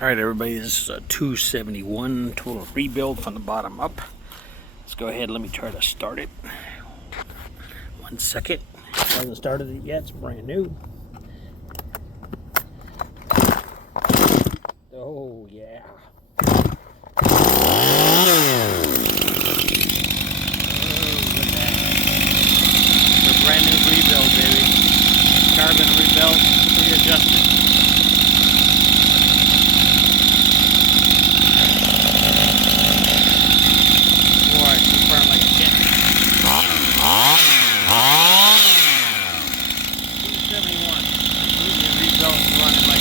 Alright everybody, this is a 271 total rebuild from the bottom up. Let's go ahead, let me try to start it. 1 second. Hasn't started it yet, it's brand new. Oh yeah. It's a brand new rebuild, baby. Carbon rebuilt, readjusted. Running like